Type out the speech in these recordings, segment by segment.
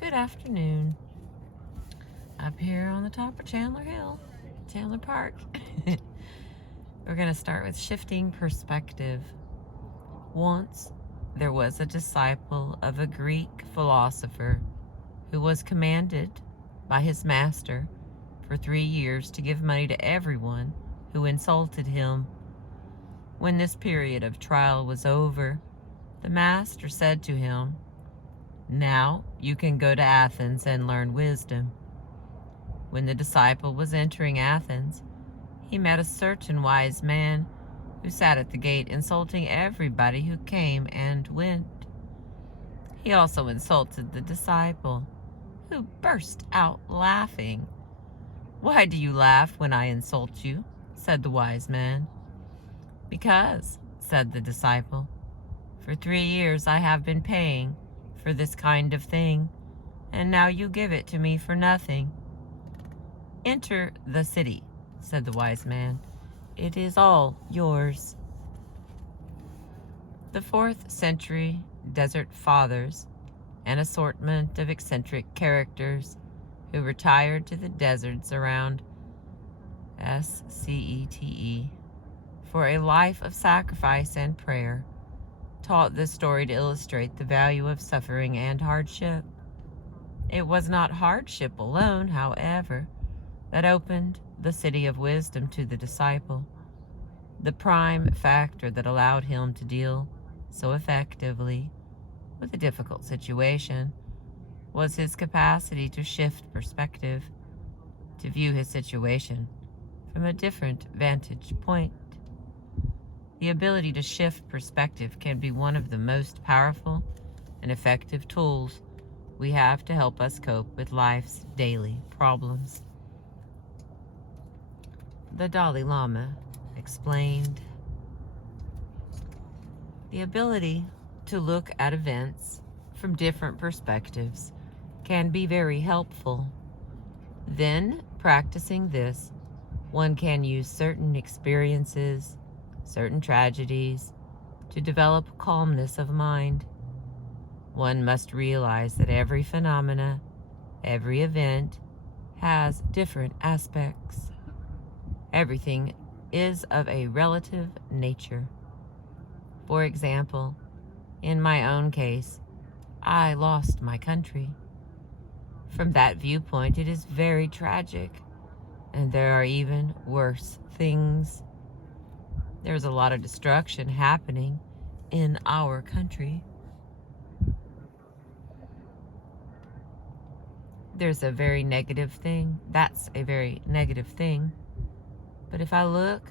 Good afternoon. Up here on the top of Chandler Hill, Chandler Park. We're going to start with shifting perspective. Once there was a disciple of a Greek philosopher who was commanded by his master for 3 years to give money to everyone who insulted him. When this period of trial was over, the master said to him, "Now you can go to Athens and learn wisdom." When the disciple was entering Athens, he met a certain wise man who sat at the gate insulting everybody who came and went. He also insulted the disciple, who burst out laughing. "Why do you laugh when I insult you?" said the wise man. "Because," said the disciple, "for 3 years I have been paying for this kind of thing, and now you give it to me for nothing." "Enter the city," said the wise man. "It is all yours." The 4th century desert fathers, an assortment of eccentric characters who retired to the deserts around Scete for a life of sacrifice and prayer, taught this story to illustrate the value of suffering and hardship. It was not hardship alone, however, that opened the city of wisdom to the disciple. The prime factor that allowed him to deal so effectively with a difficult situation was his capacity to shift perspective, to view his situation from a different vantage point. The ability to shift perspective can be one of the most powerful and effective tools we have to help us cope with life's daily problems. The Dalai Lama explained, "The ability to look at events from different perspectives can be very helpful. Then, practicing this, one can use certain experiences, certain tragedies, to develop calmness of mind. One must realize that every phenomena, every event, has different aspects. Everything is of a relative nature. For example, in my own case, I lost my country. From that viewpoint, it is very tragic, and there are even worse things. There's a lot of destruction happening in our country. There's a very negative thing. That's a very negative thing. But if I look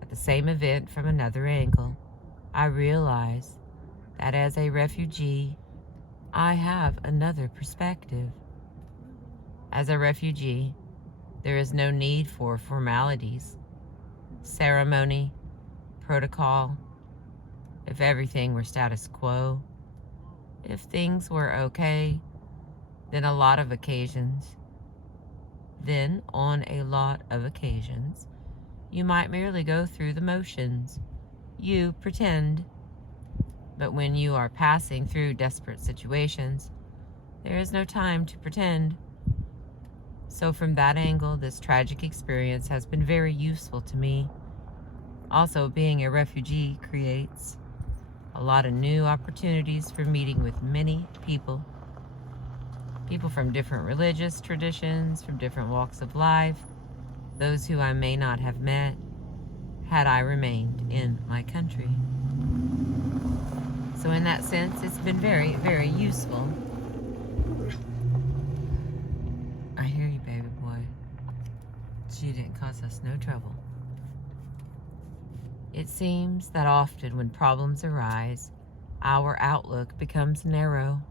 at the same event from another angle, I realize that as a refugee, I have another perspective. As a refugee, there is no need for formalities, ceremony, protocol. If everything were status quo, if things were okay, then on a lot of occasions, you might merely go through the motions. You pretend. But when you are passing through desperate situations, there is no time to pretend. So from that angle, this tragic experience has been very useful to me. Also, being a refugee creates a lot of new opportunities for meeting with many people. People from different religious traditions, from different walks of life, those who I may not have met had I remained in my country. So in that sense, it's been very, very useful. I hear you, baby boy. She didn't cause us no trouble. It seems that often when problems arise, our outlook becomes narrow.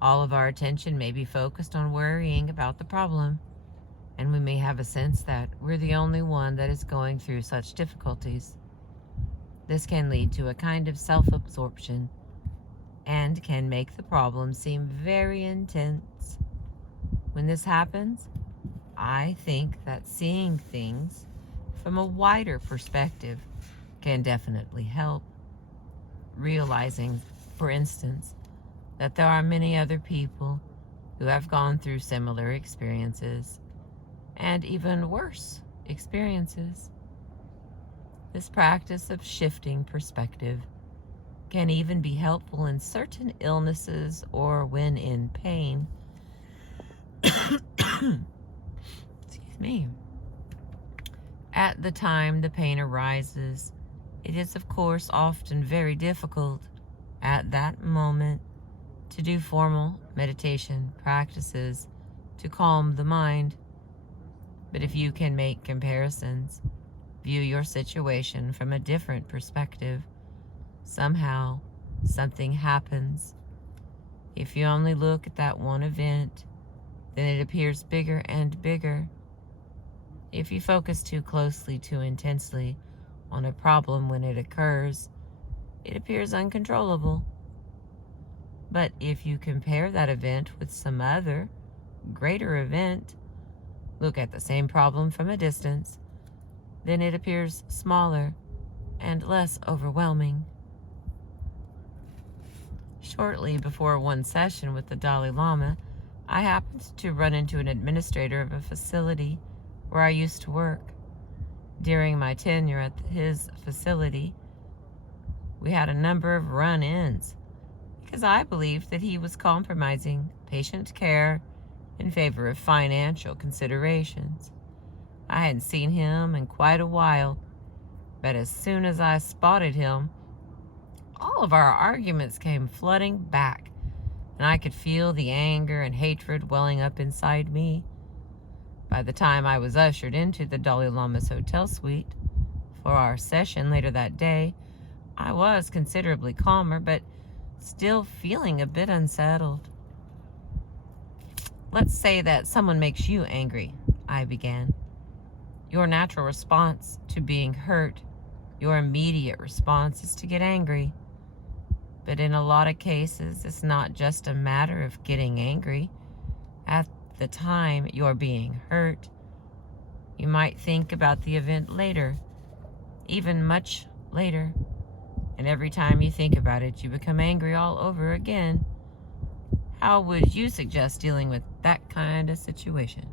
All of our attention may be focused on worrying about the problem, and we may have a sense that we're the only one that is going through such difficulties. This can lead to a kind of self-absorption and can make the problem seem very intense. When this happens, I think that seeing things from a wider perspective can definitely help. Realizing, for instance, that there are many other people who have gone through similar experiences and even worse experiences. This practice of shifting perspective can even be helpful in certain illnesses or when in pain. Excuse me. At the time the pain arises, it is of course often very difficult at that moment to do formal meditation practices to calm the mind. But if you can make comparisons, view your situation from a different perspective, somehow something happens. If you only look at that one event, then it appears bigger and bigger. If you focus too closely, too intensely on a problem when it occurs, it appears uncontrollable. But if you compare that event with some other, greater event, look at the same problem from a distance, then it appears smaller and less overwhelming. Shortly before one session with the Dalai Lama, I happened to run into an administrator of a facility where I used to work. During my tenure at his facility, we had a number of run-ins because I believed that he was compromising patient care in favor of financial considerations. I hadn't seen him in quite a while, but as soon as I spotted him, all of our arguments came flooding back, and I could feel the anger and hatred welling up inside me. By the time I was ushered into the Dalai Lama's hotel suite for our session later that day, I was considerably calmer, but still feeling a bit unsettled. Let's say that someone makes you angry, I began. Your natural response to being hurt, your immediate response is to get angry. But in a lot of cases, it's not just a matter of getting angry. At the time you're being hurt, you might think about the event later, even much later. And every time you think about it, you become angry all over again. How would you suggest dealing with that kind of situation?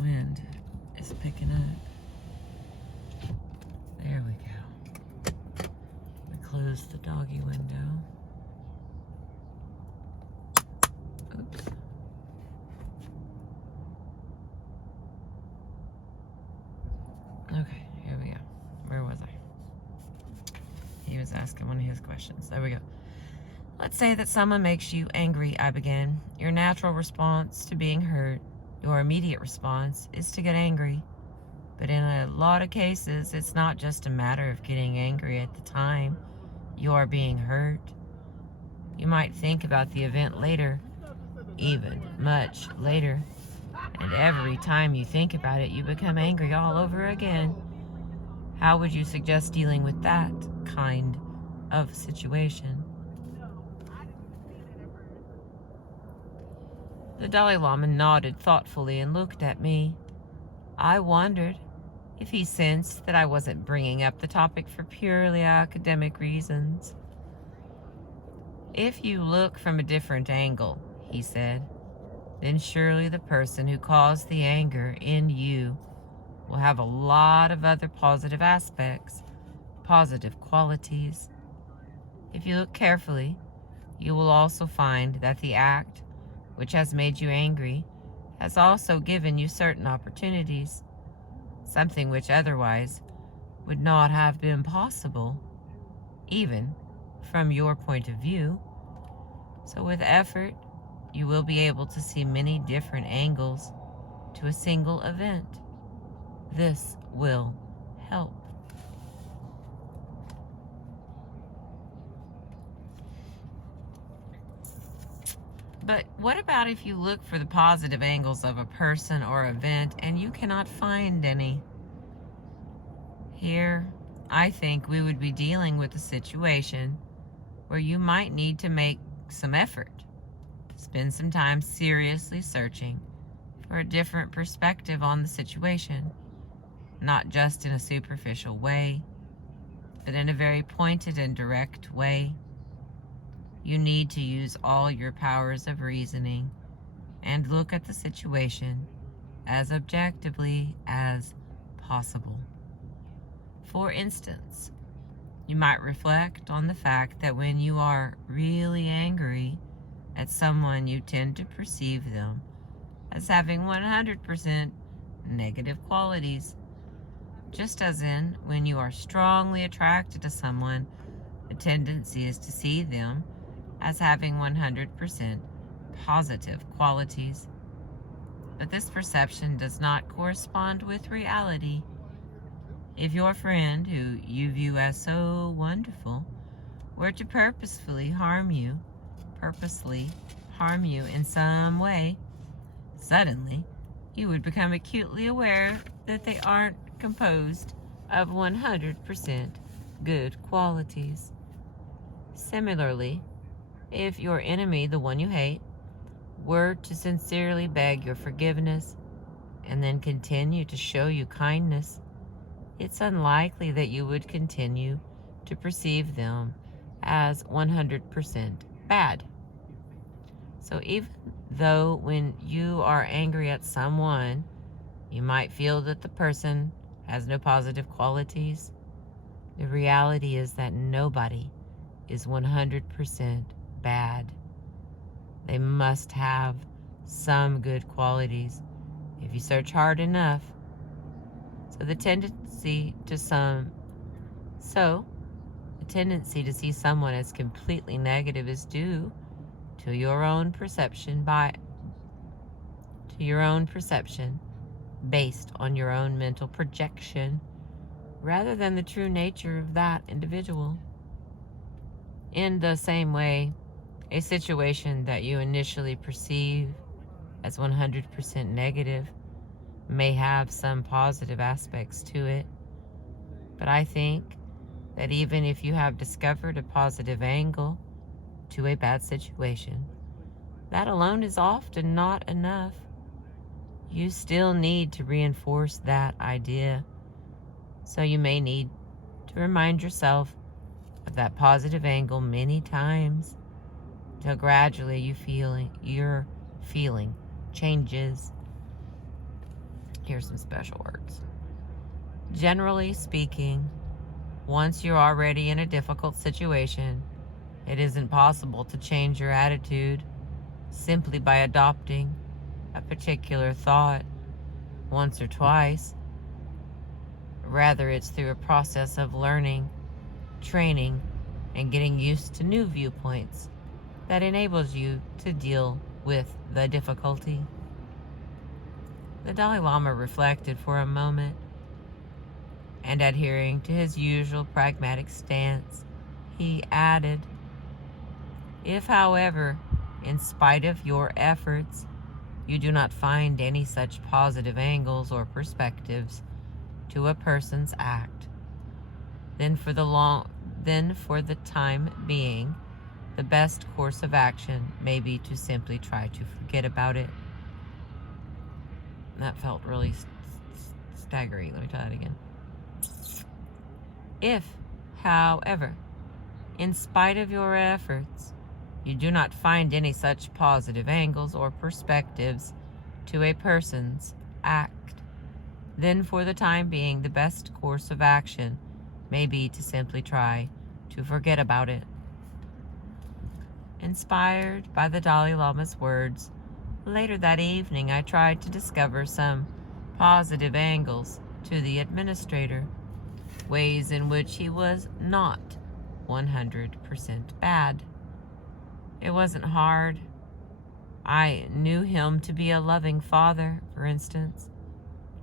Wind is picking up. There we go. We close the doggy window. Oops. Okay, here we go. Where was I? He was asking one of his questions. There we go. Let's say that someone makes you angry, I began. Your natural response to being hurt, your immediate response, is to get angry. But in a lot of cases, it's not just a matter of getting angry at the time you are being hurt. You might think about the event later, even much later. And every time you think about it, you become angry all over again. How would you suggest dealing with that kind of situation? The Dalai Lama nodded thoughtfully and looked at me. I wondered if he sensed that I wasn't bringing up the topic for purely academic reasons. If you look from a different angle, he said, then surely the person who caused the anger in you will have a lot of other positive aspects, positive qualities. If you look carefully, you will also find that the act which has made you angry has also given you certain opportunities, something which otherwise would not have been possible, even from your point of view. So with effort, you will be able to see many different angles to a single event. This will help. But what about if you look for the positive angles of a person or event and you cannot find any? Here, I think we would be dealing with a situation where you might need to make some effort. Spend some time seriously searching for a different perspective on the situation, not just in a superficial way. but in a very pointed and direct way. You need to use all your powers of reasoning and look at the situation as objectively as possible. For instance, you might reflect on the fact that when you are really angry at someone, you tend to perceive them as having 100% negative qualities. Just as in, when you are strongly attracted to someone, the tendency is to see them as having 100% positive qualities. But this perception does not correspond with reality. If your friend, who you view as so wonderful, were to purposely harm you in some way, suddenly you would become acutely aware that they aren't composed of 100% good qualities. Similarly, if your enemy, the one you hate, were to sincerely beg your forgiveness and then continue to show you kindness, it's unlikely that you would continue to perceive them as 100% bad. So even though when you are angry at someone, you might feel that the person has no positive qualities, the reality is that nobody is 100% bad. They must have some good qualities if you search hard enough. So the tendency to see someone as completely negative is due to your own perception based on your own mental projection rather than the true nature of that individual. In the same way, a situation that you initially perceive as 100% negative may have some positive aspects to it. But I think that even if you have discovered a positive angle to a bad situation, that alone is often not enough. You still need to reinforce that idea. So you may need to remind yourself of that positive angle many times until gradually your feeling changes. Here's some special words. Generally speaking, once you're already in a difficult situation, it isn't possible to change your attitude simply by adopting a particular thought once or twice. Rather, it's through a process of learning, training, and getting used to new viewpoints that enables you to deal with the difficulty. The Dalai Lama reflected for a moment, and adhering to his usual pragmatic stance, he added, "If, however, in spite of your efforts, you do not find any such positive angles or perspectives to a person's act, then for the time being, the best course of action may be to simply try to forget about it." That felt really staggering. Let me try that again. If, however, in spite of your efforts, you do not find any such positive angles or perspectives to a person's act, then for the time being, the best course of action may be to simply try to forget about it. Inspired by the Dalai Lama's words, later that evening I tried to discover some positive angles to the administrator, ways in which he was not 100% bad. It wasn't hard. I knew him to be a loving father, for instance,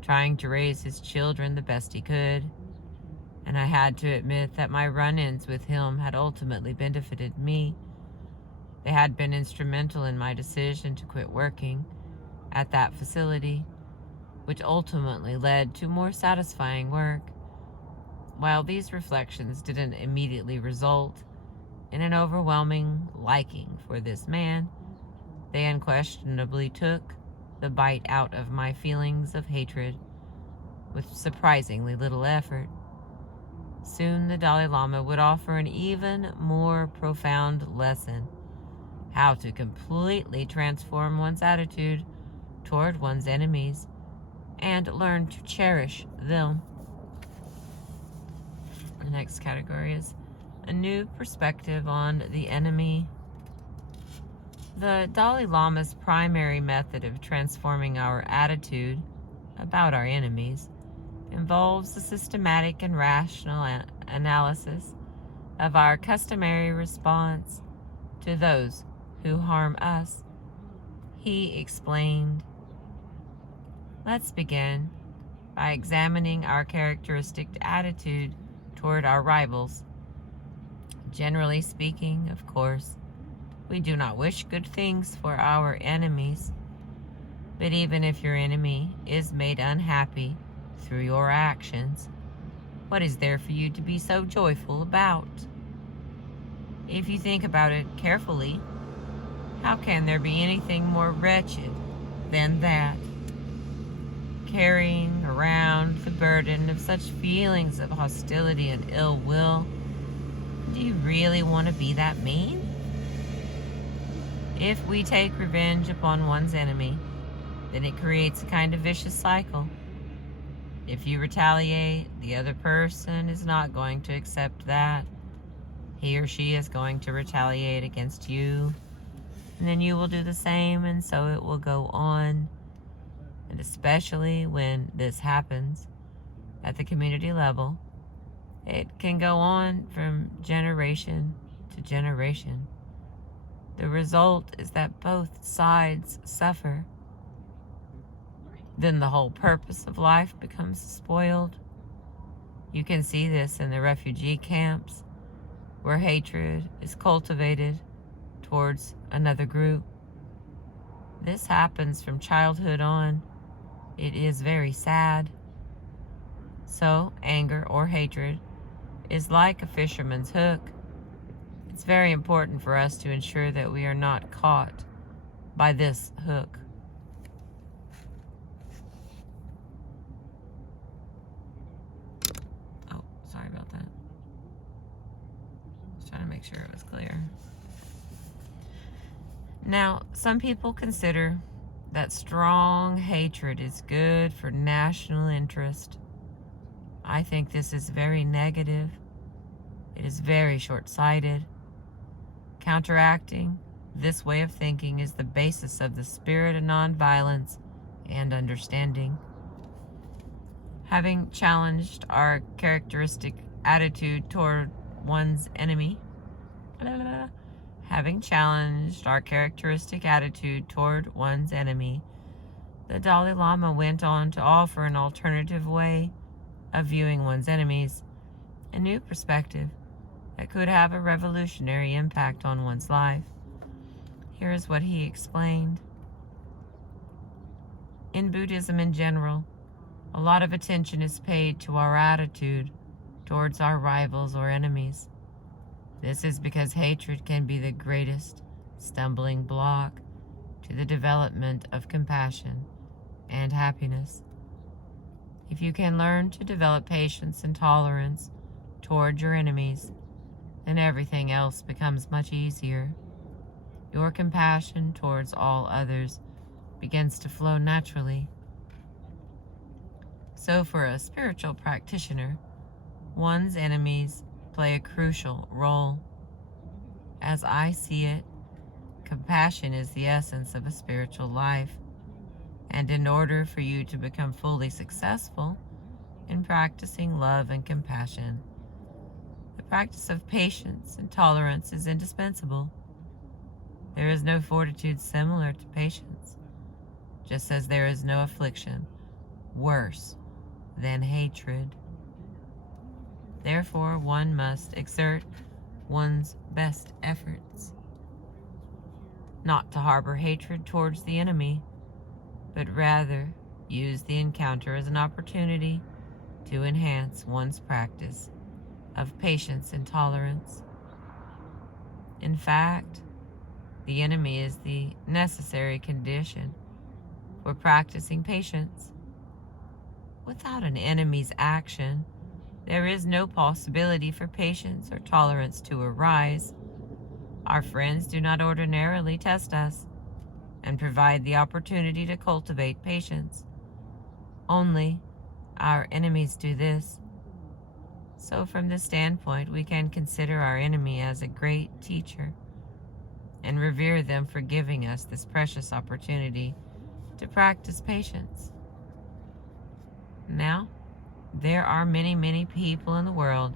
trying to raise his children the best he could, and I had to admit that my run-ins with him had ultimately benefited me. They had been instrumental in my decision to quit working at that facility, which ultimately led to more satisfying work. While these reflections didn't immediately result in an overwhelming liking for this man, they unquestionably took the bite out of my feelings of hatred with surprisingly little effort. Soon the Dalai Lama would offer an even more profound lesson: how to completely transform one's attitude toward one's enemies and learn to cherish them. The next category is a new perspective on the enemy. The Dalai Lama's primary method of transforming our attitude about our enemies involves a systematic and rational analysis of our customary response to those who harm us. He explained, "Let's begin by examining our characteristic attitude toward our rivals. Generally speaking, of course, we do not wish good things for our enemies. But even if your enemy is made unhappy through your actions, what is there for you to be so joyful about? If you think about it carefully, how can there be anything more wretched than that? Carrying around the burden of such feelings of hostility and ill will, do you really want to be that mean? If we take revenge upon one's enemy, then it creates a kind of vicious cycle. If you retaliate, the other person is not going to accept that. He or she is going to retaliate against you, and then you will do the same, and so it will go on. And especially when this happens at the community level, it can go on from generation to generation. The result is that both sides suffer. Then the whole purpose of life becomes spoiled. You can see this in the refugee camps, where hatred is cultivated towards another group. This happens from childhood on. It is very sad. So, anger or hatred is like a fisherman's hook. It's very important for us to ensure that we are not caught by this hook. Oh, sorry about that. I was trying to make sure it was clear. Now, some people consider that strong hatred is good for national interest. I think this is very negative. It is very short-sighted. Counteracting this way of thinking is the basis of the spirit of nonviolence and understanding. Having challenged our characteristic attitude toward one's enemy, the Dalai Lama went on to offer an alternative way of viewing one's enemies, a new perspective that could have a revolutionary impact on one's life. Here is what he explained. In Buddhism in general, a lot of attention is paid to our attitude towards our rivals or enemies. This is because hatred can be the greatest stumbling block to the development of compassion and happiness. If you can learn to develop patience and tolerance toward your enemies, then everything else becomes much easier. Your compassion towards all others begins to flow naturally. So for a spiritual practitioner, one's enemies play a crucial role. As I see it, compassion is the essence of a spiritual life. And in order for you to become fully successful in practicing love and compassion, the practice of patience and tolerance is indispensable. There is no fortitude similar to patience, just as there is no affliction worse than hatred. Therefore, one must exert one's best efforts, not to harbor hatred towards the enemy, but rather use the encounter as an opportunity to enhance one's practice of patience and tolerance. In fact, the enemy is the necessary condition for practicing patience. Without an enemy's action, there is no possibility for patience or tolerance to arise. Our friends do not ordinarily test us and provide the opportunity to cultivate patience. Only our enemies do this. So from this standpoint, we can consider our enemy as a great teacher and revere them for giving us this precious opportunity to practice patience. Now, there are many, many people in the world,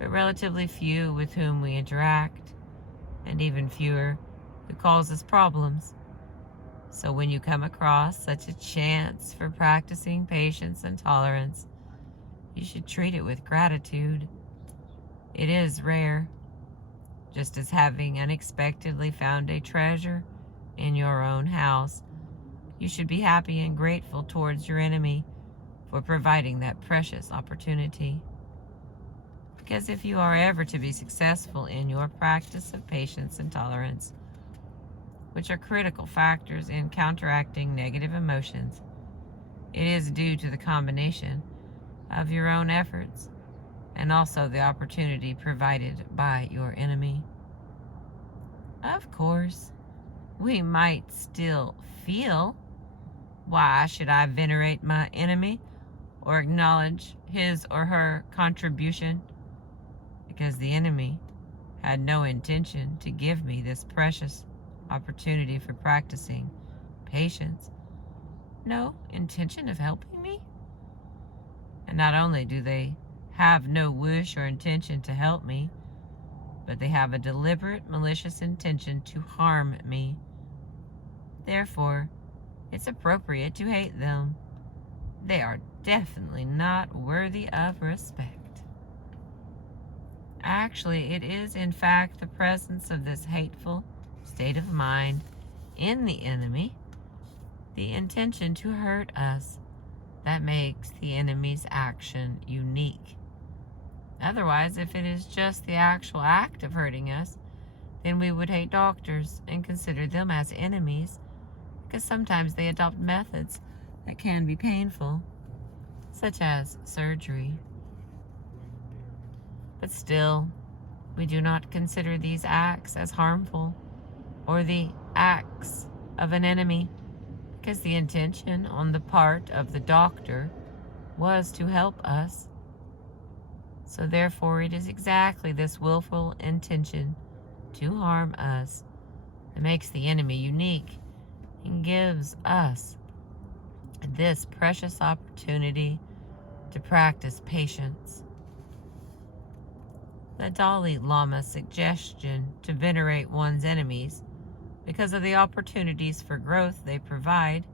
but relatively few with whom we interact, and even fewer who cause us problems. So when you come across such a chance for practicing patience and tolerance, you should treat it with gratitude. It is rare, just as having unexpectedly found a treasure in your own house. You should be happy and grateful towards your enemy for providing that precious opportunity. Because if you are ever to be successful in your practice of patience and tolerance, which are critical factors in counteracting negative emotions, it is due to the combination of your own efforts and also the opportunity provided by your enemy. Of course, we might still feel, why should I venerate my enemy or acknowledge his or her contribution? Because the enemy had no intention to give me this precious opportunity for practicing patience. No intention of helping me? And not only do they have no wish or intention to help me, but they have a deliberate, malicious intention to harm me. Therefore, it's appropriate to hate them. They are definitely not worthy of respect. Actually, it is in fact the presence of this hateful state of mind in the enemy, the intention to hurt us, that makes the enemy's action unique. Otherwise, if it is just the actual act of hurting us, then we would hate doctors and consider them as enemies, because sometimes they adopt methods that can be painful, such as surgery. But still, we do not consider these acts as harmful or the acts of an enemy, because the intention on the part of the doctor was to help us. So therefore, it is exactly this willful intention to harm us that makes the enemy unique and gives us this precious opportunity to practice patience. The Dalai Lama's suggestion to venerate one's enemies because of the opportunities for growth they provide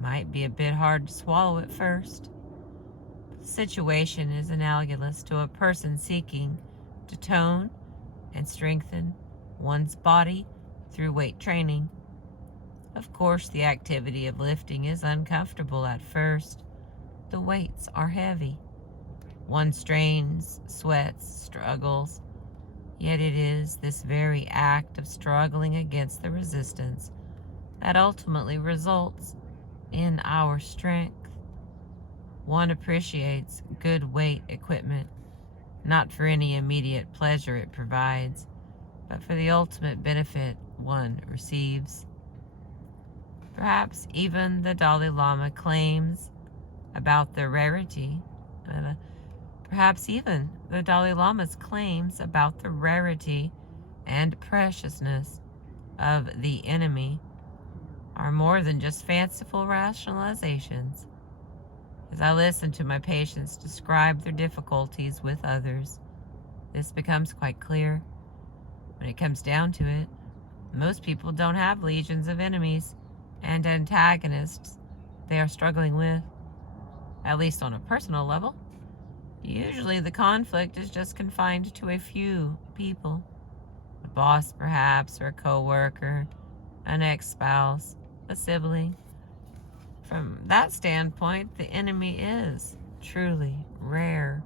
might be a bit hard to swallow at first. The situation is analogous to a person seeking to tone and strengthen one's body through weight training. Of course, the activity of lifting is uncomfortable at first. The weights are heavy. One strains, sweats, struggles. Yet it is this very act of struggling against the resistance that ultimately results in our strength. One appreciates good weight equipment, not for any immediate pleasure it provides, but for the ultimate benefit one receives. Perhaps even the Dalai Lama claims about the rarity and preciousness of the enemy are more than just fanciful rationalizations. As I listen to my patients describe their difficulties with others, this becomes quite clear. When it comes down to it, most people don't have legions of enemies and antagonists they are struggling with, at least on a personal level. Usually the conflict is just confined to a few people. A boss perhaps, or a co-worker, an ex-spouse, a sibling. From that standpoint, the enemy is truly rare.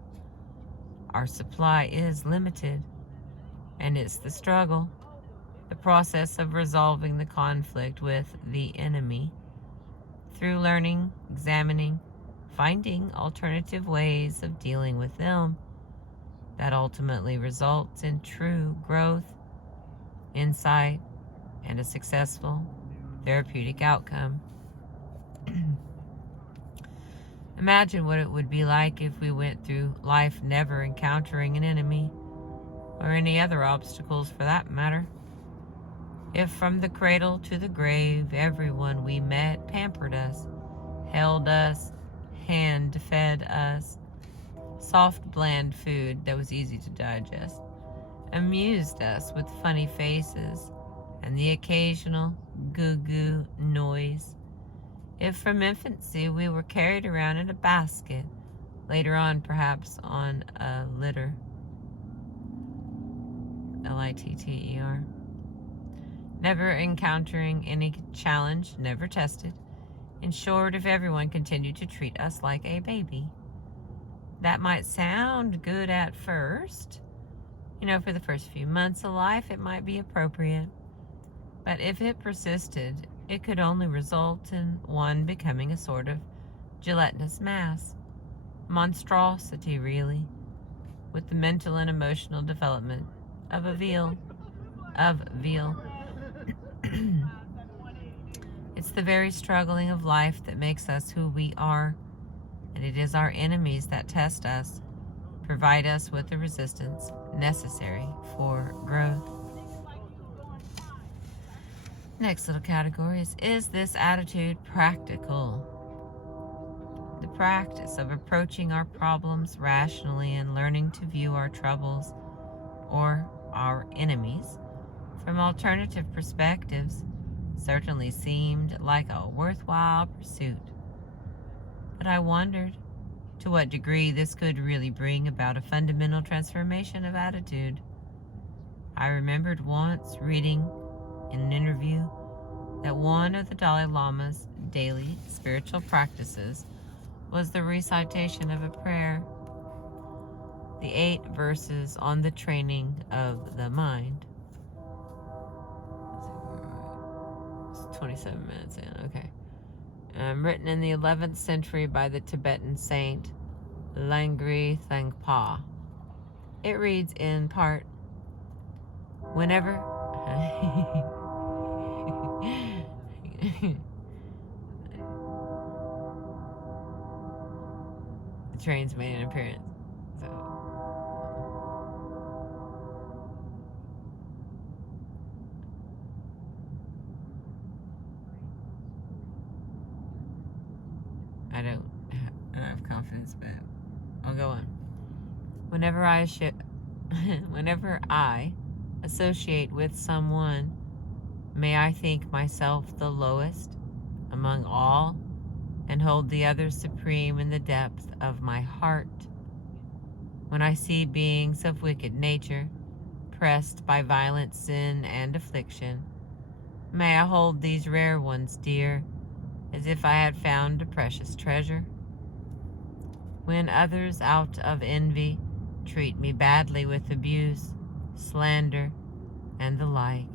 Our supply is limited, and it's the struggle, the process of resolving the conflict with the enemy through learning, examining, finding alternative ways of dealing with them that ultimately results in true growth, insight, and a successful therapeutic outcome. Imagine what it would be like if we went through life never encountering an enemy, or any other obstacles for that matter. If from the cradle to the grave everyone we met pampered us, held us, hand-fed us, soft, bland food that was easy to digest, amused us with funny faces and the occasional goo-goo noise. If from infancy we were carried around in a basket, later on perhaps on a litter, L-I-T-T-E-R, never encountering any challenge, never tested. In short, if everyone continued to treat us like a baby. That might sound good at first. For the first few months of life, it might be appropriate. But if it persisted, it could only result in one becoming a sort of gelatinous mass. Monstrosity, really, with the mental and emotional development of veal. It's the very struggling of life that makes us who we are, and it is our enemies that test us, provide us with the resistance necessary for growth. Next little category is this attitude practical? The practice of approaching our problems rationally and learning to view our troubles, or our enemies, from alternative perspectives certainly seemed like a worthwhile pursuit. But I wondered to what degree this could really bring about a fundamental transformation of attitude. I remembered once reading in an interview that one of the Dalai Lama's daily spiritual practices was the recitation of a prayer, the 8 verses on the training of the mind. It's 27 minutes in, okay. Written in the 11th century by the Tibetan saint Langri Thangpa. It reads in part, whenever the train's made an appearance. So I don't have confidence, but I'll go on. Whenever I associate with someone, may I think myself the lowest among all and hold the others supreme in the depth of my heart. When I see beings of wicked nature, pressed by violent sin and affliction, may I hold these rare ones dear, as if I had found a precious treasure. When others out of envy treat me badly with abuse, slander, and the like,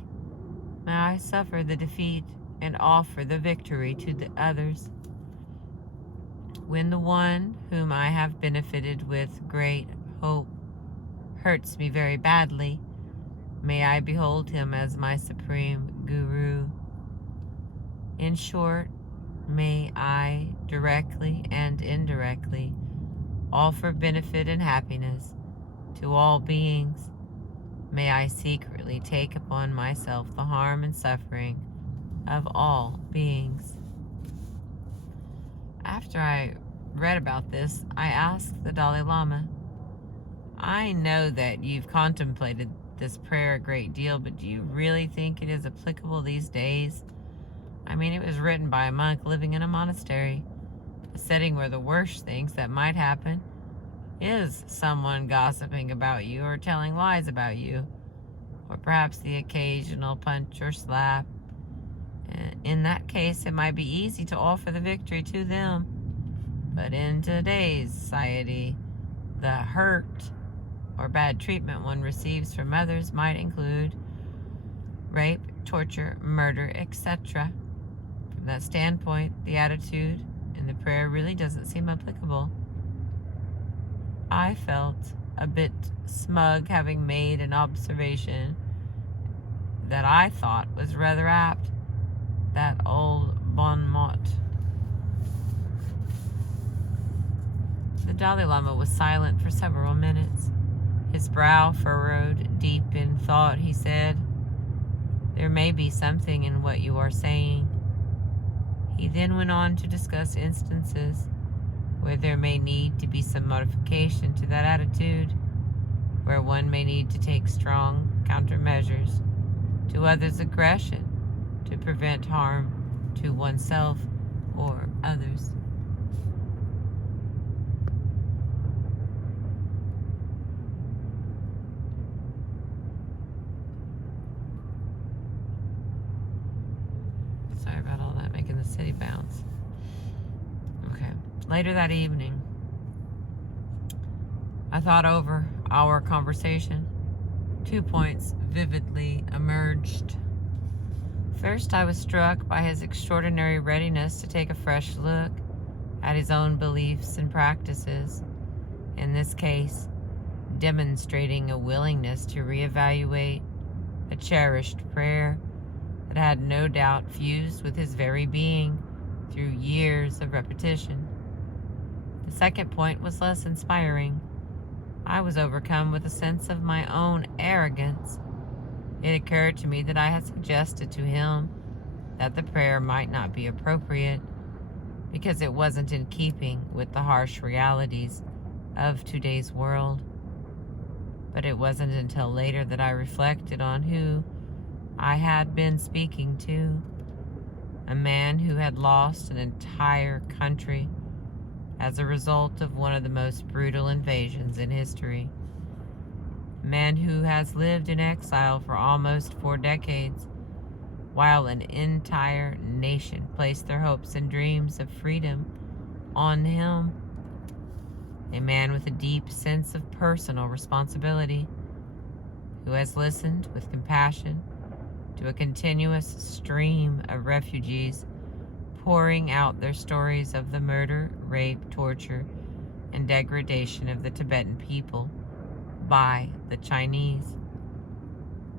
may I suffer the defeat and offer the victory to the others. When the one whom I have benefited with great hope hurts me very badly, may I behold him as my supreme guru. In short, may I, directly and indirectly, offer benefit and happiness to all beings. May I secretly take upon myself the harm and suffering of all beings. After I read about this, I asked the Dalai Lama, I know that you've contemplated this prayer a great deal, but do you really think it is applicable these days? I mean, it was written by a monk living in a monastery, a setting where the worst things that might happen is someone gossiping about you or telling lies about you, or perhaps the occasional punch or slap. In that case, it might be easy to offer the victory to them. But in today's society, the hurt or bad treatment one receives from others might include rape, torture, murder, etc. From that standpoint, the attitude and the prayer really doesn't seem applicable. I felt a bit smug having made an observation that I thought was rather apt, that old bon mot. The Dalai Lama was silent for several minutes. His brow furrowed deep in thought. He said, "There may be something in what you are saying." He then went on to discuss instances where there may need to be some modification to that attitude, where one may need to take strong countermeasures to others' aggression to prevent harm to oneself or others. Sorry about all that, making the city bounce. Okay. Later that evening, I thought over our conversation. 2 points vividly emerged. First, I was struck by his extraordinary readiness to take a fresh look at his own beliefs and practices, in this case, demonstrating a willingness to reevaluate a cherished prayer that had no doubt fused with his very being through years of repetition. The second point was less inspiring. I was overcome with a sense of my own arrogance. It occurred to me that I had suggested to him that the prayer might not be appropriate because it wasn't in keeping with the harsh realities of today's world. But it wasn't until later that I reflected on who I had been speaking to, a man who had lost an entire country as a result of one of the most brutal invasions in history. A man who has lived in exile for almost 4 decades, while an entire nation placed their hopes and dreams of freedom on him. A man with a deep sense of personal responsibility, who has listened with compassion to a continuous stream of refugees pouring out their stories of the murder, rape, torture, and degradation of the Tibetan people by the Chinese.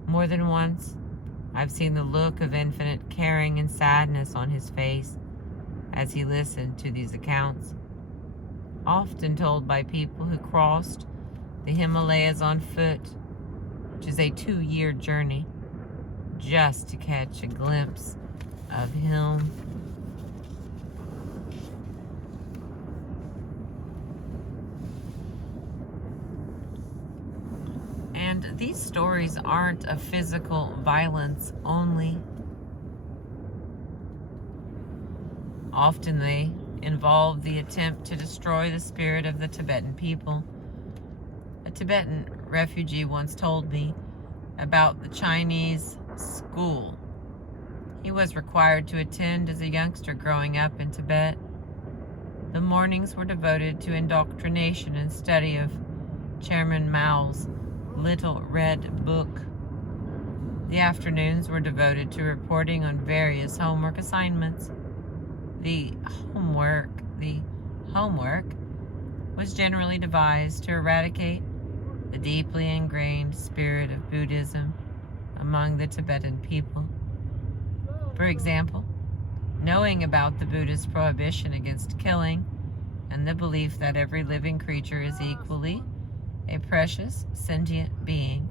More than once, I've seen the look of infinite caring and sadness on his face as he listened to these accounts, often told by people who crossed the Himalayas on foot, which is a 2-year journey, just to catch a glimpse of him. And these stories aren't of physical violence only. Often they involve the attempt to destroy the spirit of the Tibetan people. A Tibetan refugee once told me about the Chinese school he was required to attend as a youngster growing up in Tibet. The mornings were devoted to indoctrination and study of Chairman Mao's Little Red Book. The afternoons were devoted to reporting on various homework assignments. The homework was generally devised to eradicate the deeply ingrained spirit of Buddhism among the Tibetan people. For example, knowing about the Buddhist prohibition against killing and the belief that every living creature is equally a precious, sentient being,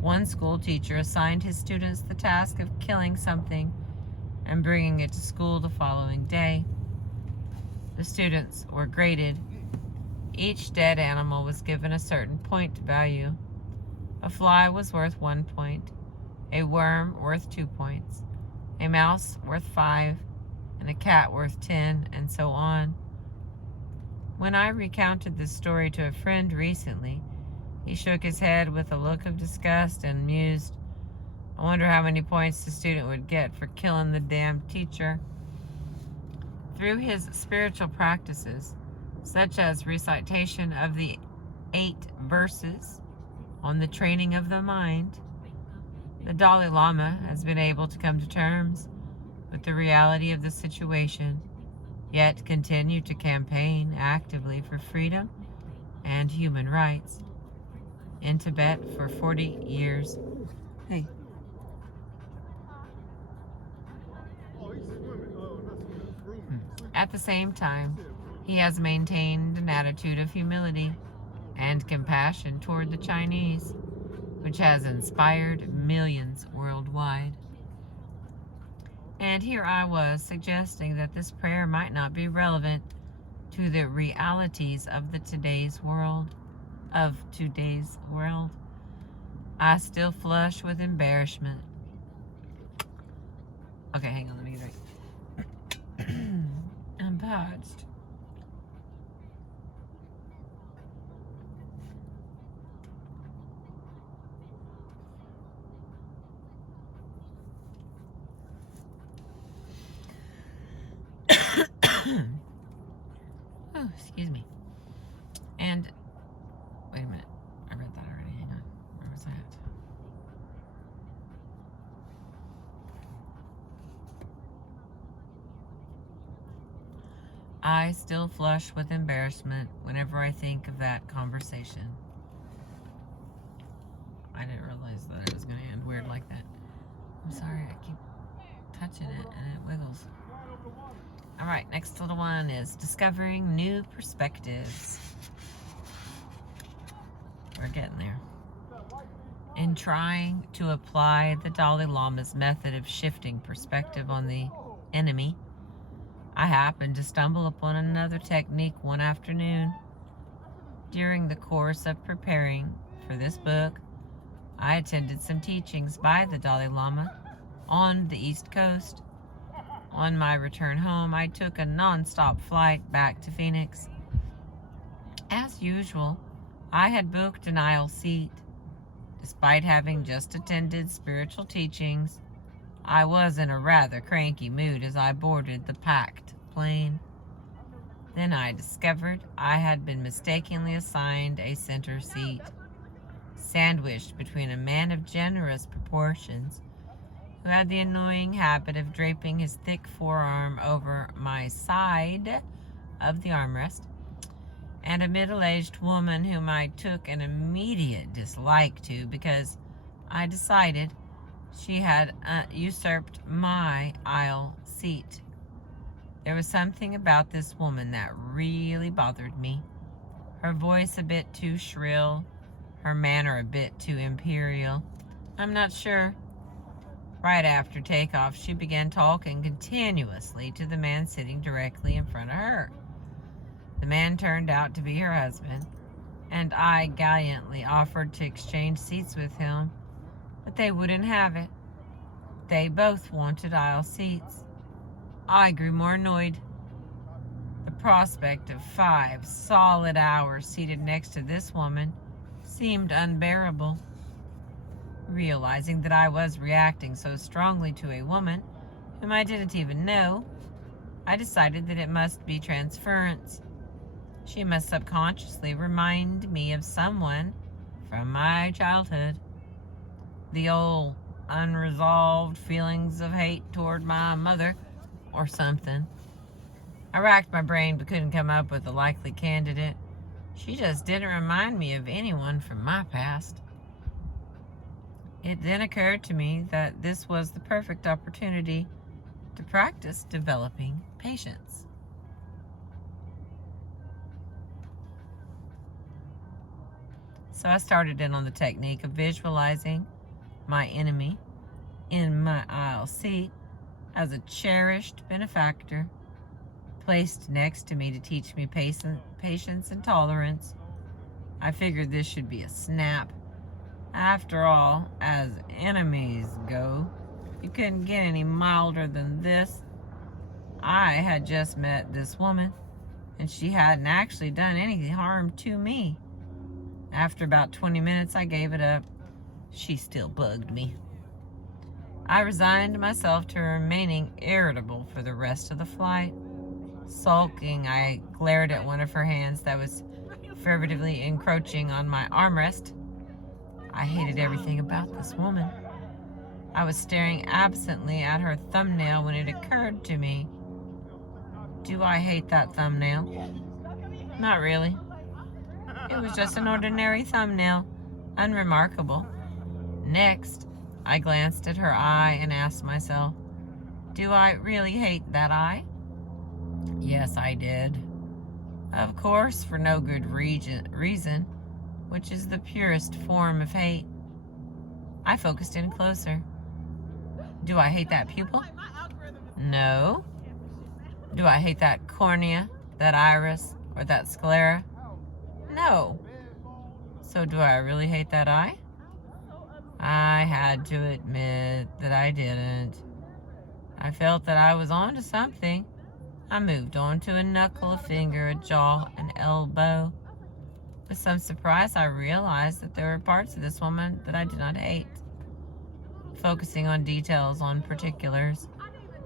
one school teacher assigned his students the task of killing something and bringing it to school the following day. The students were graded. Each dead animal was given a certain point value. A fly was worth 1 point, a worm worth 2 points, a mouse worth 5, and a cat worth 10, and so on. When I recounted this story to a friend recently, he shook his head with a look of disgust and mused, "I wonder how many points the student would get for killing the damn teacher." Through his spiritual practices, such as recitation of the 8 verses on the training of the mind, the Dalai Lama has been able to come to terms with the reality of the situation yet continued to campaign actively for freedom and human rights in Tibet for 40 years. Hey. At the same time, he has maintained an attitude of humility and compassion toward the Chinese, which has inspired millions worldwide. And here I was suggesting that this prayer might not be relevant to the realities of today's world. I still flush with embarrassment. Okay, hang on, let me get right. I'm parched. Oh, excuse me. And wait a minute. I read that already. Hang on. Where was that? I still flush with embarrassment whenever I think of that conversation. I didn't realize that it was going to end weird like that. I'm sorry, I keep touching it and it wiggles. Alright, next little one is discovering new perspectives. We're getting there. In trying to apply the Dalai Lama's method of shifting perspective on the enemy, I happened to stumble upon another technique one afternoon. During the course of preparing for this book, I attended some teachings by the Dalai Lama on the East Coast. On my return home, I took a non-stop flight back to Phoenix. As usual, I had booked an aisle seat. Despite having just attended spiritual teachings, I was in a rather cranky mood as I boarded the packed plane. Then I discovered I had been mistakenly assigned a center seat, sandwiched between a man of generous proportions who had the annoying habit of draping his thick forearm over my side of the armrest, and a middle-aged woman whom I took an immediate dislike to because I decided she had usurped my aisle seat. There was something about this woman that really bothered me. Her voice a bit too shrill, her manner a bit too imperial. I'm not sure. Right after takeoff, she began talking continuously to the man sitting directly in front of her. The man turned out to be her husband, and I gallantly offered to exchange seats with him, but they wouldn't have it. They both wanted aisle seats. I grew more annoyed. The prospect of 5 solid hours seated next to this woman seemed unbearable. Realizing that I was reacting so strongly to a woman whom I didn't even know, I decided that it must be transference. She must subconsciously remind me of someone from my childhood. The old unresolved feelings of hate toward my mother or something. I racked my brain but couldn't come up with a likely candidate. She just didn't remind me of anyone from my past. It then occurred to me that this was the perfect opportunity to practice developing patience. So I started in on the technique of visualizing my enemy in my aisle seat as a cherished benefactor placed next to me to teach me patience and tolerance. I figured this should be a snap. After all, as enemies go, you couldn't get any milder than this. I had just met this woman, and she hadn't actually done any harm to me. After about 20 minutes, I gave it up. She still bugged me. I resigned myself to remaining irritable for the rest of the flight. Sulking, I glared at one of her hands that was furtively encroaching on my armrest. I hated everything about this woman. I was staring absently at her thumbnail when it occurred to me Do I hate that thumbnail? Not really. It was just an ordinary thumbnail, unremarkable. Next, I glanced at her eye and asked myself, do I really hate that eye? Yes, I did. Of course, for no good reason, which is the purest form of hate. I focused in closer. Do I hate that pupil? No. Do I hate that cornea, that iris, or that sclera? No. So do I really hate that eye? I had to admit that I didn't. I felt that I was on to something. I moved on to a knuckle, a finger, a jaw, an elbow. With some surprise, I realized that there were parts of this woman that I did not hate. Focusing on details, on particulars,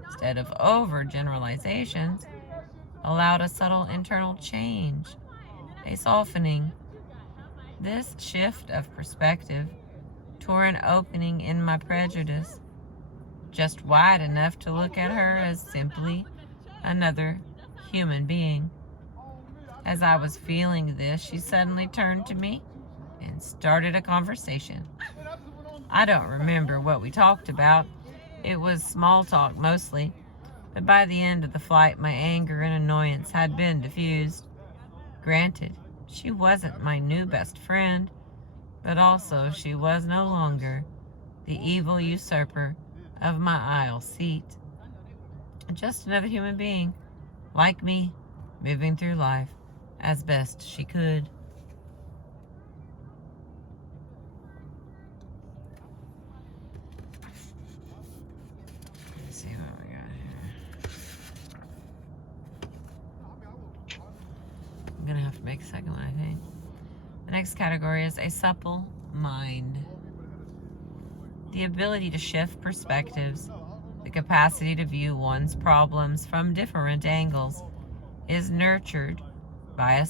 instead of overgeneralizations, allowed a subtle internal change, a softening. This shift of perspective tore an opening in my prejudice, just wide enough to look at her as simply another human being. As I was feeling this, she suddenly turned to me and started a conversation. I don't remember what we talked about. It was small talk mostly, but by the end of the flight, my anger and annoyance had been diffused. Granted, she wasn't my new best friend, but also she was no longer the evil usurper of my aisle seat. Just another human being, like me, moving through life as best she could. Let's see what we got here. I'm gonna have to make a second one, I think. The next category is a supple mind. The ability to shift perspectives, the capacity to view one's problems from different angles, is nurtured by a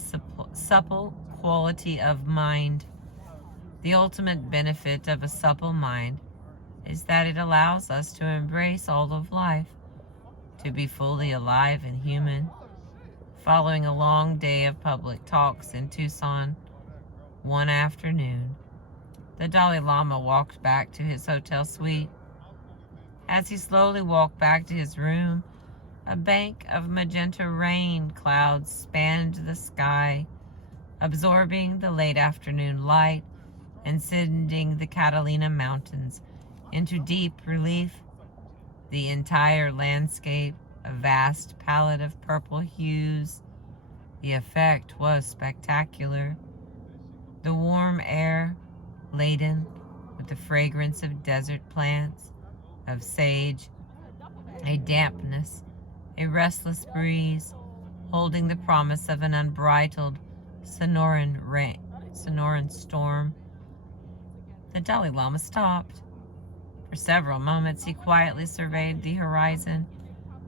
supple quality of mind. The ultimate benefit of a supple mind is that it allows us to embrace all of life, to be fully alive and human. Following a long day of public talks in Tucson, one afternoon, the Dalai Lama walked back to his hotel suite. As he slowly walked back to his room, a bank of magenta rain clouds spanned the sky, absorbing the late afternoon light and sending the Catalina Mountains into deep relief. The entire landscape, a vast palette of purple hues. The effect was spectacular. The warm air, laden with the fragrance of desert plants, of sage, a dampness, a restless breeze, holding the promise of an unbridled Sonoran storm. The Dalai Lama stopped. For several moments he quietly surveyed the horizon,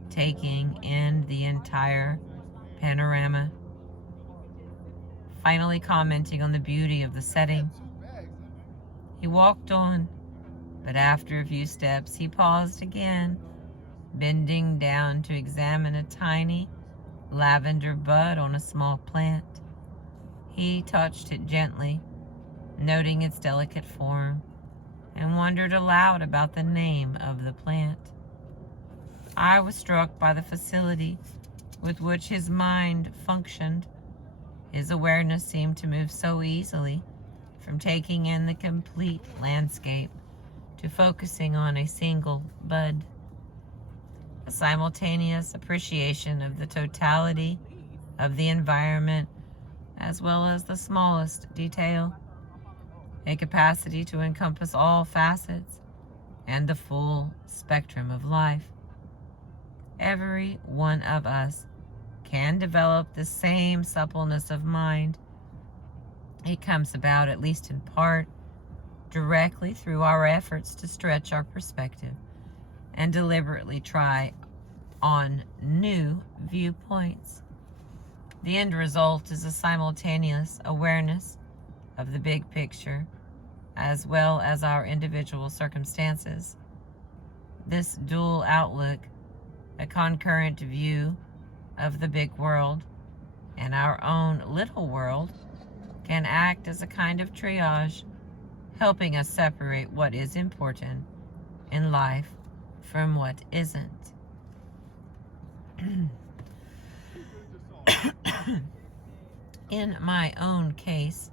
taking in the entire panorama, finally commenting on the beauty of the setting. He walked on, but after a few steps he paused again, bending down to examine a tiny lavender bud on a small plant. He touched it gently, noting its delicate form, and wondered aloud about the name of the plant. I was struck by the facility with which his mind functioned. His awareness seemed to move so easily from taking in the complete landscape to focusing on a single bud. A simultaneous appreciation of the totality of the environment as well as the smallest detail. A capacity to encompass all facets and the full spectrum of life. Every one of us can develop the same suppleness of mind. It comes about, at least in part, directly through our efforts to stretch our perspective and deliberately try on new viewpoints. The end result is a simultaneous awareness of the big picture, as well as our individual circumstances. This dual outlook, a concurrent view of the big world and our own little world can act as a kind of triage, helping us separate what is important in life from what isn't. In my own case,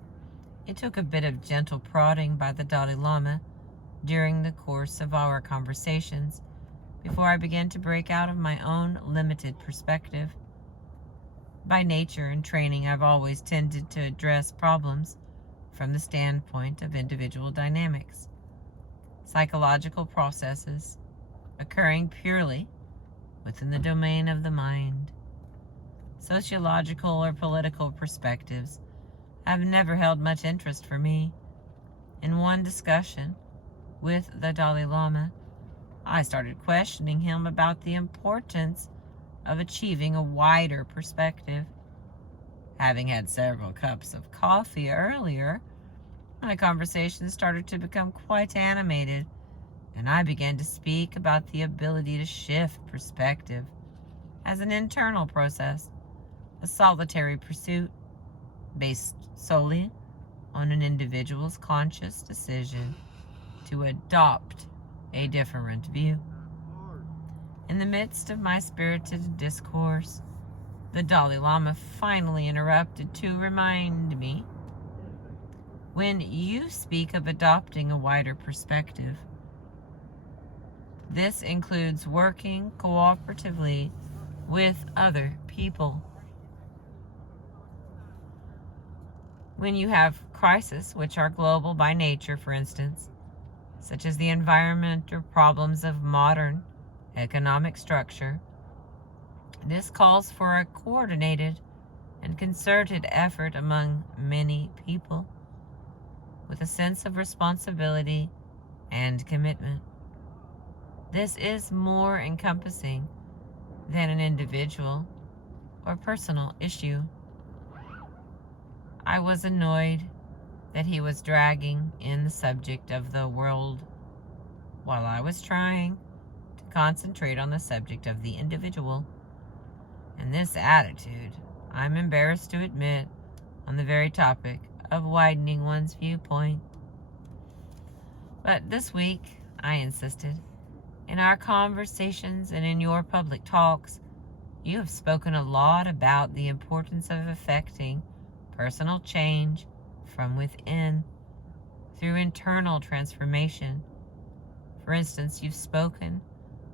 it took a bit of gentle prodding by the Dalai Lama during the course of our conversations before I began to break out of my own limited perspective. By nature and training, I've always tended to address problems from the standpoint of individual dynamics, psychological processes occurring purely within the domain of the mind. Sociological or political perspectives have never held much interest for me. In one discussion with the Dalai Lama, I started questioning him about the importance of achieving a wider perspective. Having had several cups of coffee earlier, my conversation started to become quite animated, and I began to speak about the ability to shift perspective as an internal process, a solitary pursuit based solely on an individual's conscious decision to adopt a different view. In the midst of my spirited discourse, the Dalai Lama finally interrupted to remind me, when you speak of adopting a wider perspective, this includes working cooperatively with other people. When you have crises which are global by nature, for instance, such as the environment or problems of modern economic structure, this calls for a coordinated and concerted effort among many people with a sense of responsibility and commitment. This is more encompassing than an individual or personal issue. I was annoyed that he was dragging in the subject of the world while I was trying to concentrate on the subject of the individual. And this attitude, I'm embarrassed to admit, on the very topic of widening one's viewpoint. But this week, I insisted, in our conversations and in your public talks, you have spoken a lot about the importance of effecting personal change from within through internal transformation. For instance, you've spoken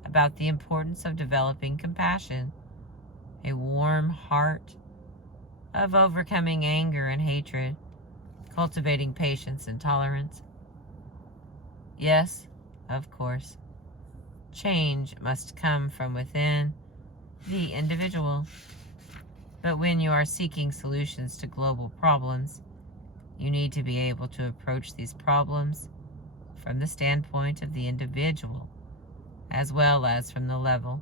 about the importance of developing compassion, a warm heart, of overcoming anger and hatred, cultivating patience and tolerance. Yes, of course, change must come from within the individual. But when you are seeking solutions to global problems, you need to be able to approach these problems from the standpoint of the individual, as well as from the level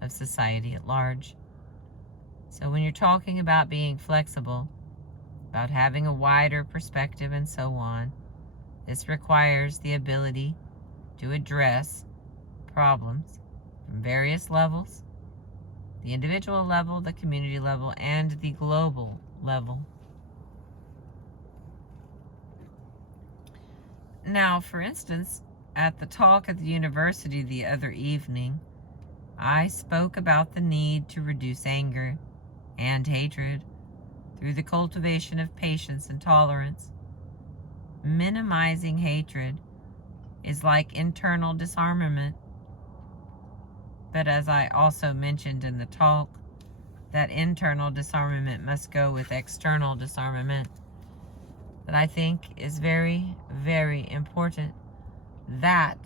of society at large. So when you're talking about being flexible, about having a wider perspective and so on, this requires the ability to address problems from various levels, the individual level, the community level, and the global level. Now, for instance, at the talk at the university the other evening, I spoke about the need to reduce anger and hatred through the cultivation of patience and tolerance. Minimizing hatred is like internal disarmament. But as I also mentioned in the talk, that internal disarmament must go with external disarmament. That I think is very, very important. That,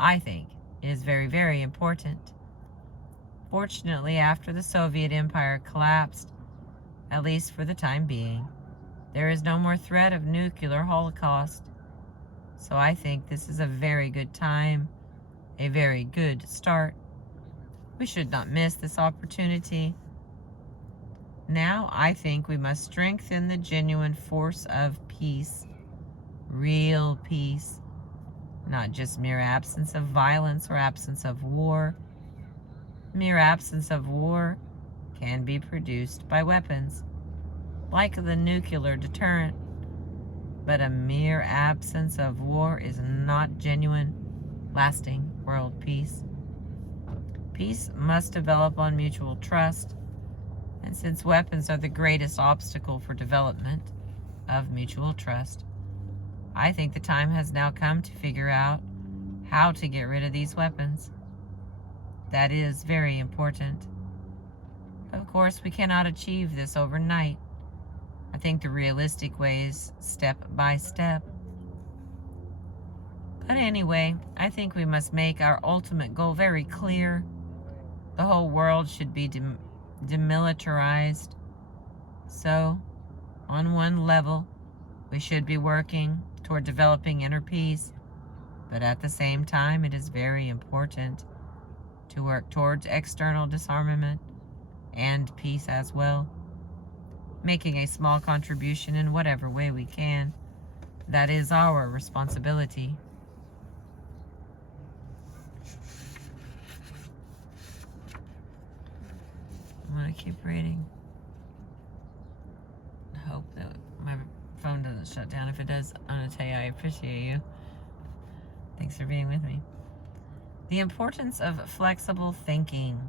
I think, is very, very important. Fortunately, after the Soviet Empire collapsed, at least for the time being, there is no more threat of nuclear holocaust. So I think this is a very good time, a very good start. We should not miss this opportunity. Now I think we must strengthen the genuine force of peace, real peace, not just mere absence of violence or absence of war. Mere absence of war can be produced by weapons, like the nuclear deterrent. But a mere absence of war is not genuine, lasting world peace. Peace must develop on mutual trust, and since weapons are the greatest obstacle for development of mutual trust, I think the time has now come to figure out how to get rid of these weapons. That is very important. Of course, we cannot achieve this overnight. I think the realistic way is step by step. But anyway, I think we must make our ultimate goal very clear. The whole world should be demilitarized. So, on one level, we should be working toward developing inner peace. But at the same time, it is very important to work towards external disarmament and peace as well, making a small contribution in whatever way we can. That is our responsibility. I'm going to keep reading. Hope that my phone doesn't shut down. If it does, I'm going to tell you I appreciate you. Thanks for being with me. The importance of flexible thinking.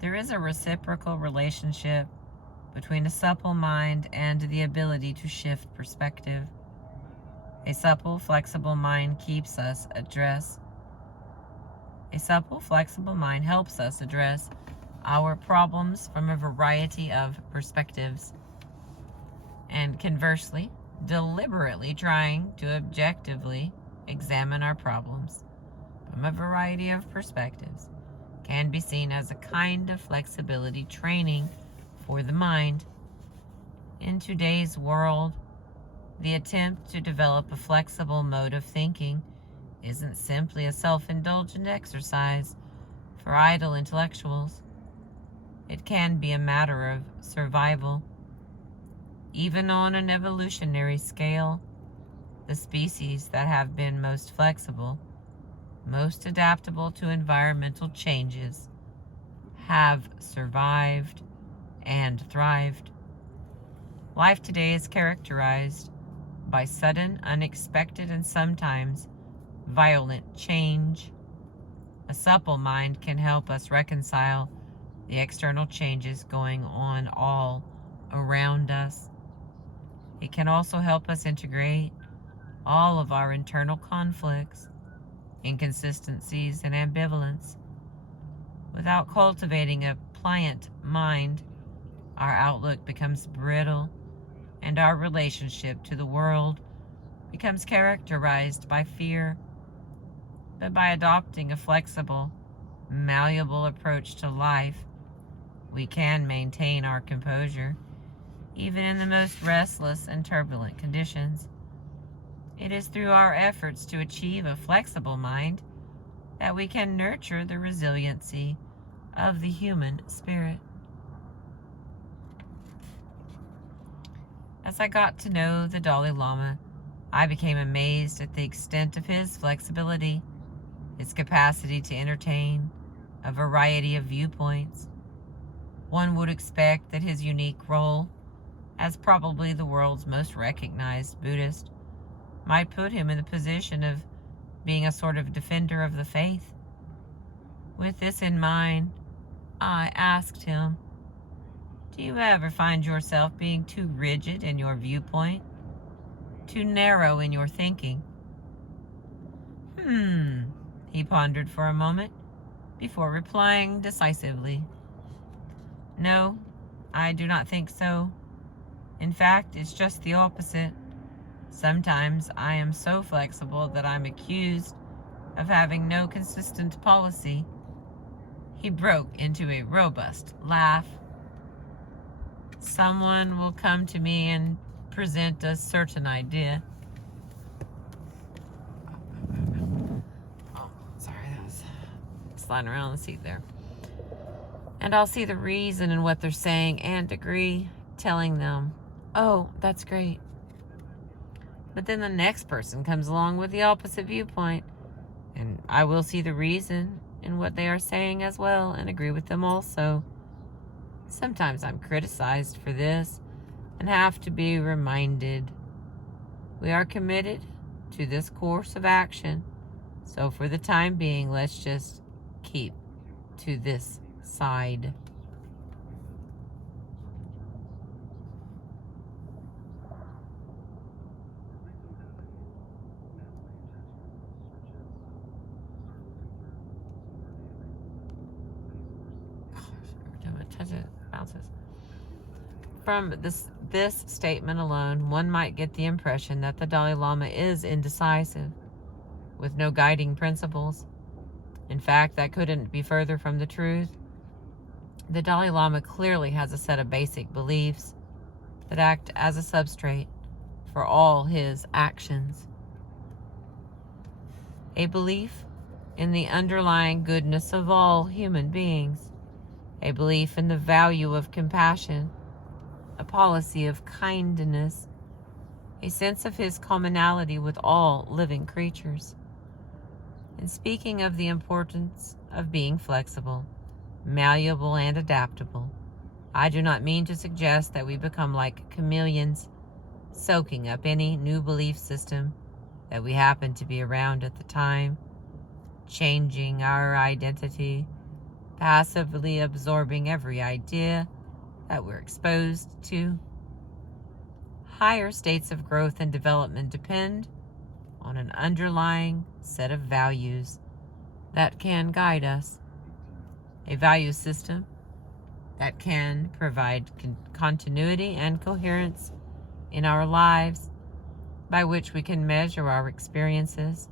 There is a reciprocal relationship between a supple mind and the ability to shift perspective. A supple, flexible mind helps us address our problems from a variety of perspectives, and conversely, deliberately trying to objectively examine our problems from a variety of perspectives can be seen as a kind of flexibility training for the mind. In today's world, the attempt to develop a flexible mode of thinking isn't simply a self-indulgent exercise for idle intellectuals. It can be a matter of survival. Even on an evolutionary scale, the species that have been most flexible, most adaptable to environmental changes, have survived and thrived. Life today is characterized by sudden, unexpected, and sometimes violent change. A supple mind can help us reconcile the external changes going on all around us. It can also help us integrate all of our internal conflicts, inconsistencies, and ambivalence. Without cultivating a pliant mind, our outlook becomes brittle, and our relationship to the world becomes characterized by fear. But by adopting a flexible, malleable approach to life, we can maintain our composure, even in the most restless and turbulent conditions. It is through our efforts to achieve a flexible mind that we can nurture the resiliency of the human spirit. As I got to know the Dalai Lama, I became amazed at the extent of his flexibility, his capacity to entertain a variety of viewpoints. One would expect that his unique role as probably the world's most recognized Buddhist might put him in the position of being a sort of defender of the faith. With this in mind, I asked him, "Do you ever find yourself being too rigid in your viewpoint? Too narrow in your thinking?" He pondered for a moment before replying decisively. "No, I do not think so. In fact, it's just the opposite. Sometimes I am so flexible that I'm accused of having no consistent policy." He broke into a robust laugh. "Someone will come to me and present a certain idea." Oh, sorry, that was sliding around the seat there. "And I'll see the reason in what they're saying and agree, telling them, 'Oh, that's great.' But then the next person comes along with the opposite viewpoint, and I will see the reason in what they are saying as well and agree with them also. Sometimes I'm criticized for this and have to be reminded we are committed to this course of action. So for the time being, let's just keep to this side. Touch it, bounces. From this statement alone, one might get the impression that the Dalai Lama is indecisive, with no guiding principles. In fact, that couldn't be further from the truth. The Dalai Lama clearly has a set of basic beliefs that act as a substrate for all his actions. A belief in the underlying goodness of all human beings, a belief in the value of compassion, a policy of kindness, a sense of his commonality with all living creatures. In speaking of the importance of being flexible, malleable, and adaptable, I do not mean to suggest that we become like chameleons, soaking up any new belief system that we happen to be around at the time, changing our identity, passively absorbing every idea that we're exposed to. Higher states of growth and development depend on an underlying set of values that can guide us. A value system that can provide continuity and coherence in our lives by which we can measure our experiences.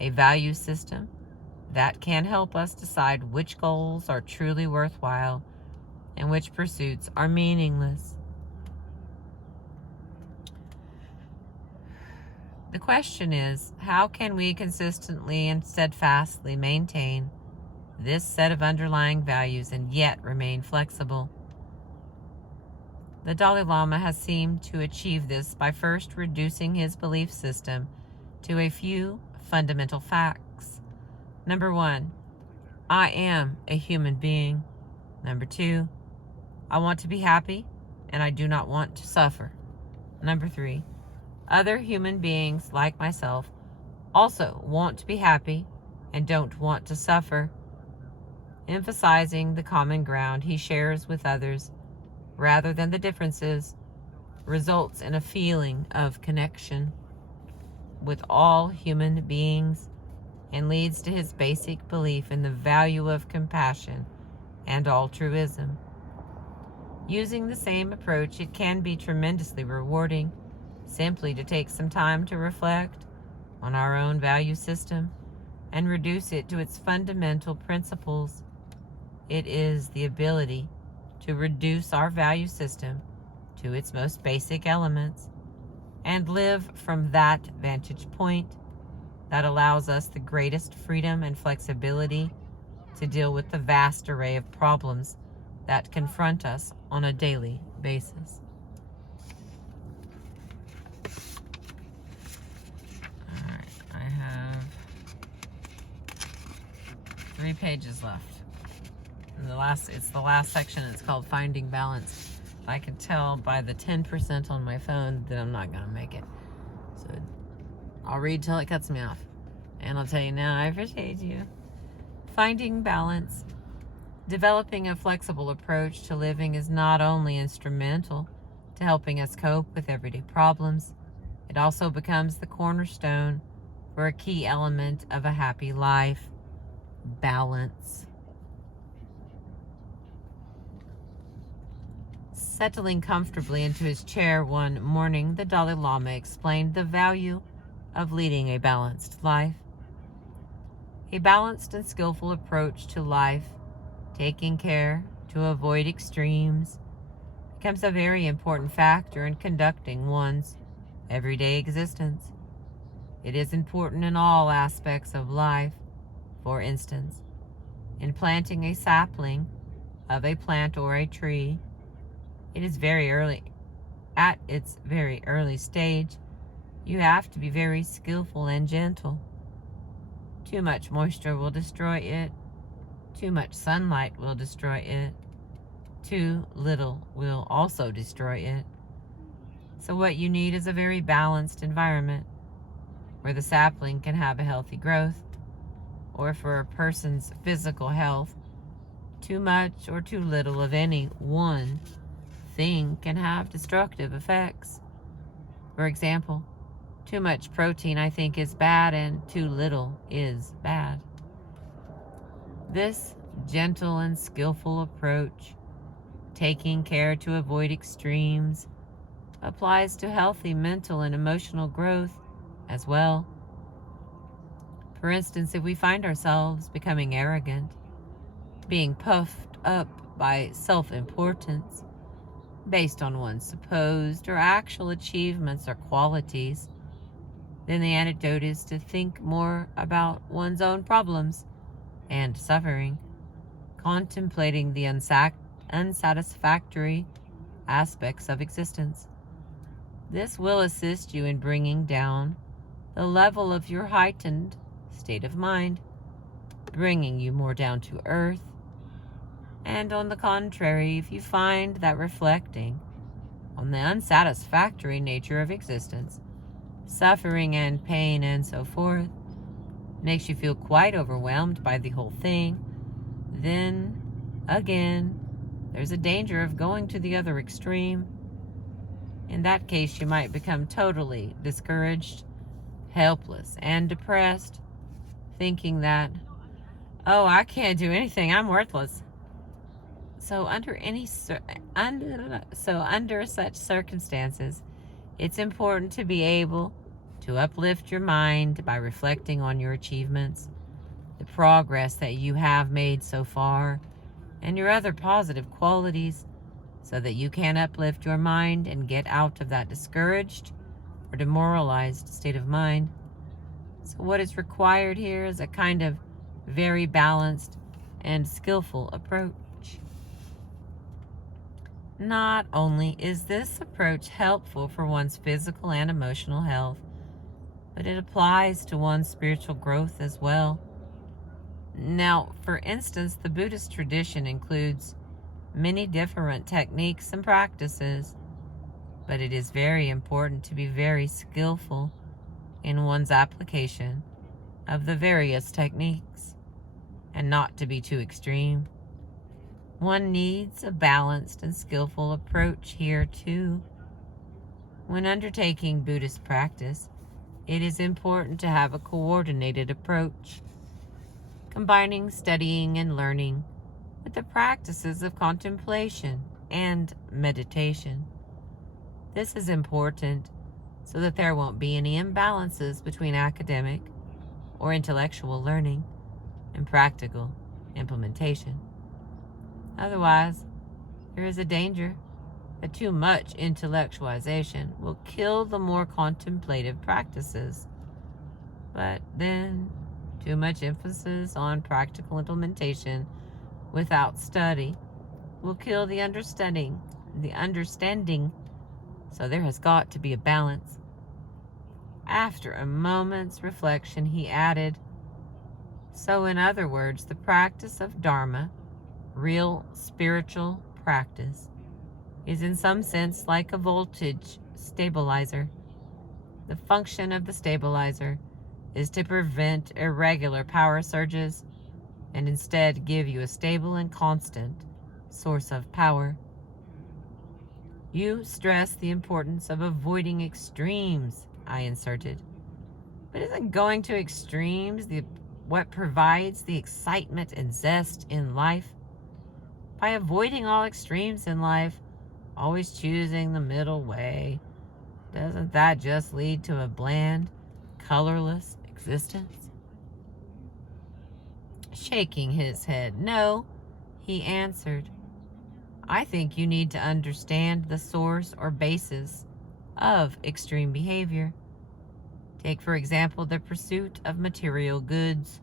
A value system that can help us decide which goals are truly worthwhile and which pursuits are meaningless. The question is, how can we consistently and steadfastly maintain this set of underlying values and yet remain flexible? The Dalai Lama has seemed to achieve this by first reducing his belief system to a few fundamental facts. Number 1, I am a human being. Number 2, I want to be happy and I do not want to suffer. Number 3, other human beings like myself also want to be happy and don't want to suffer. Emphasizing the common ground he shares with others rather than the differences results in a feeling of connection with all human beings and leads to his basic belief in the value of compassion and altruism. Using the same approach, it can be tremendously rewarding simply to take some time to reflect on our own value system and reduce it to its fundamental principles. It is the ability to reduce our value system to its most basic elements and live from that vantage point that allows us the greatest freedom and flexibility to deal with the vast array of problems that confront us on a daily basis. All right, I have 3 pages left. And it's the last section. It's called Finding Balance. I can tell by the 10% on my phone that I'm not going to make it. So I'll read till it cuts me off. And I'll tell you now, I appreciate you. Finding balance. Developing a flexible approach to living is not only instrumental to helping us cope with everyday problems, it also becomes the cornerstone for a key element of a happy life: balance. Settling comfortably into his chair one morning, the Dalai Lama explained the value of leading a balanced life. A balanced and skillful approach to life, taking care to avoid extremes, becomes a very important factor in conducting one's everyday existence. It is important in all aspects of life. For instance, in planting a sapling of a plant or a tree, at its very early stage, you have to be very skillful and gentle. Too much moisture will destroy it. Too much sunlight will destroy it. Too little will also destroy it. So what you need is a very balanced environment where the sapling can have a healthy growth, or for a person's physical health, too much or too little of any one thing can have destructive effects. For example, too much protein, I think, is bad, and too little is bad. This gentle and skillful approach, taking care to avoid extremes, applies to healthy mental and emotional growth as well. For instance, if we find ourselves becoming arrogant, being puffed up by self-importance based on one's supposed or actual achievements or qualities, then the antidote is to think more about one's own problems and suffering, contemplating the unsatisfactory aspects of existence. This will assist you in bringing down the level of your heightened state of mind, bringing you more down to earth. And on the contrary, if you find that reflecting on the unsatisfactory nature of existence, suffering and pain and so forth, makes you feel quite overwhelmed by the whole thing, then, again, there's a danger of going to the other extreme. In that case, you might become totally discouraged, helpless, and depressed, thinking that, oh, I can't do anything, I'm worthless. So under such circumstances, it's important to be able to uplift your mind by reflecting on your achievements, the progress that you have made so far, and your other positive qualities, so that you can uplift your mind and get out of that discouraged or demoralized state of mind. So what is required here is a kind of very balanced and skillful approach. Not only is this approach helpful for one's physical and emotional health, but it applies to one's spiritual growth as well. Now, for instance, the Buddhist tradition includes many different techniques and practices, but it is very important to be very skillful in one's application of the various techniques, and not to be too extreme. One needs a balanced and skillful approach here too. When undertaking Buddhist practice, it is important to have a coordinated approach, combining studying and learning with the practices of contemplation and meditation. This is important so that there won't be any imbalances between academic or intellectual learning and practical implementation. Otherwise, there is a danger that too much intellectualization will kill the more contemplative practices. But then, too much emphasis on practical implementation without study will kill the understanding. So there has got to be a balance. After a moment's reflection, he added, so in other words, the practice of Dharma, real spiritual practice, is in some sense like a voltage stabilizer. The function of the stabilizer is to prevent irregular power surges and instead give you a stable and constant source of power. You stress the importance of avoiding extremes, I inserted. But isn't going to extremes what provides the excitement and zest in life? By avoiding all extremes in life, always choosing the middle way, doesn't that just lead to a bland, colorless existence? Shaking his head, no, he answered. I think you need to understand the source or basis of extreme behavior. Take, for example, the pursuit of material goods,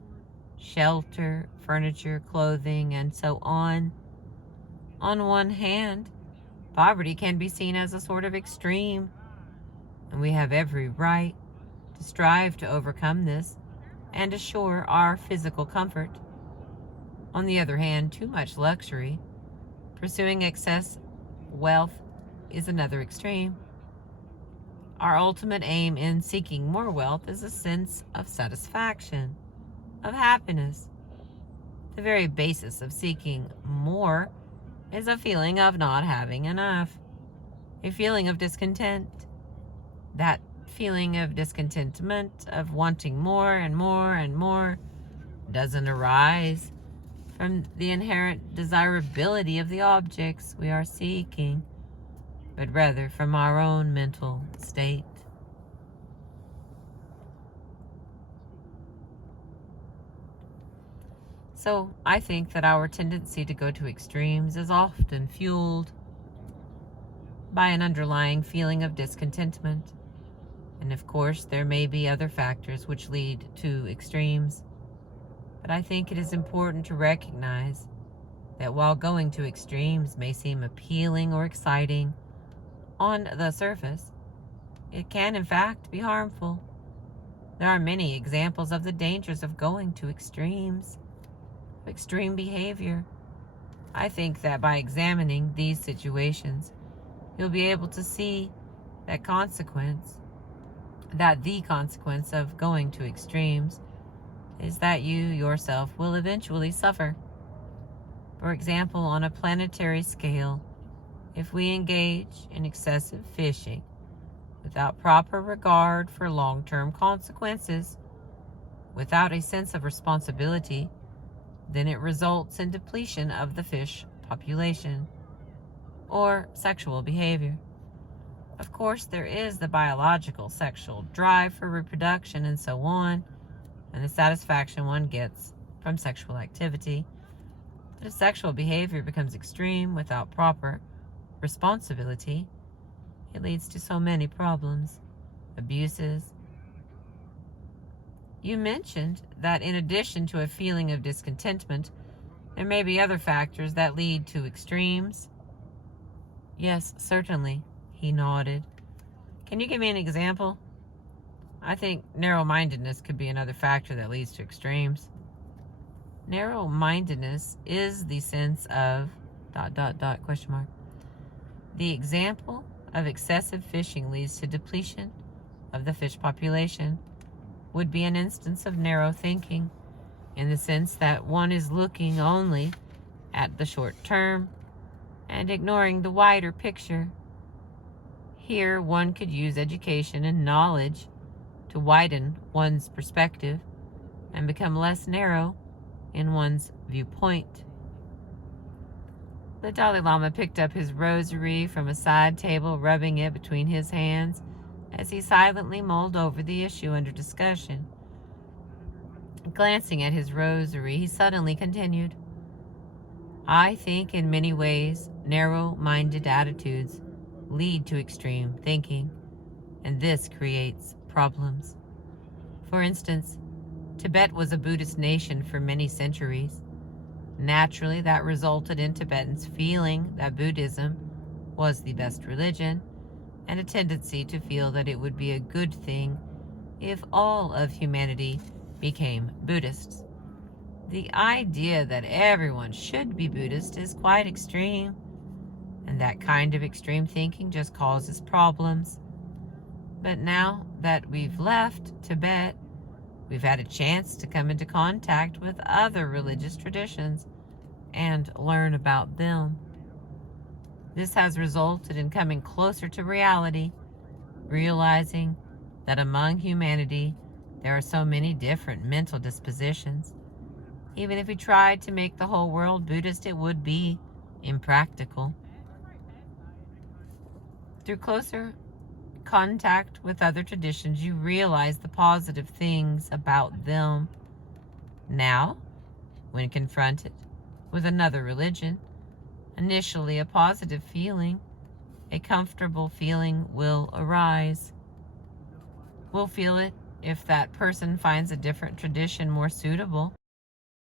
shelter, furniture, clothing, and so on. On one hand, poverty can be seen as a sort of extreme, and we have every right to strive to overcome this and assure our physical comfort. On the other hand, too much luxury, Pursuing excess wealth is another extreme. Our ultimate aim in seeking more wealth is a sense of satisfaction, of happiness. The very basis of seeking more is a feeling of not having enough, a feeling of discontent. That feeling of discontentment, of wanting more and more and more, doesn't arise from the inherent desirability of the objects we are seeking, but rather from our own mental state. So I think that our tendency to go to extremes is often fueled by an underlying feeling of discontentment. And of course, there may be other factors which lead to extremes. But I think it is important to recognize that while going to extremes may seem appealing or exciting on the surface, it can in fact be harmful. There are many examples of the dangers of going to extremes, extreme behavior. I think that by examining these situations, you'll be able to see that the consequence of going to extremes is that you yourself will eventually suffer. For example, on a planetary scale, if we engage in excessive fishing without proper regard for long-term consequences, without a sense of responsibility, then it results in depletion of the fish population or sexual behavior. Of course, there is the biological sexual drive for reproduction and so on, and the satisfaction one gets from sexual activity. But if sexual behavior becomes extreme without proper responsibility, it leads to so many problems, abuses. You mentioned that in addition to a feeling of discontentment, there may be other factors that lead to extremes. Yes, certainly, he nodded. Can you give me an example? I think narrow-mindedness could be another factor that leads to extremes. Narrow-mindedness is the sense of ... The example of excessive fishing leads to depletion of the fish population would be an instance of narrow thinking, in the sense that one is looking only at the short term and ignoring the wider picture. Here, one could use education and knowledge to widen one's perspective and become less narrow in one's viewpoint. The Dalai Lama picked up his rosary from a side table, rubbing it between his hands as he silently mulled over the issue under discussion. Glancing at his rosary, he suddenly continued, I think in many ways narrow-minded attitudes lead to extreme thinking, and this creates problems. For instance, Tibet was a Buddhist nation for many centuries. Naturally, that resulted in Tibetans feeling that Buddhism was the best religion, and a tendency to feel that it would be a good thing if all of humanity became Buddhists. The idea that everyone should be Buddhist is quite extreme, and that kind of extreme thinking just causes problems. But now that we've left Tibet, we've had a chance to come into contact with other religious traditions and learn about them. This has resulted in coming closer to reality, realizing that among humanity there are so many different mental dispositions. Even if we tried to make the whole world Buddhist, it would be impractical. Through closer contact with other traditions, you realize the positive things about them. Now, when confronted with another religion, initially a positive feeling, a comfortable feeling will arise. We'll feel it if that person finds a different tradition more suitable,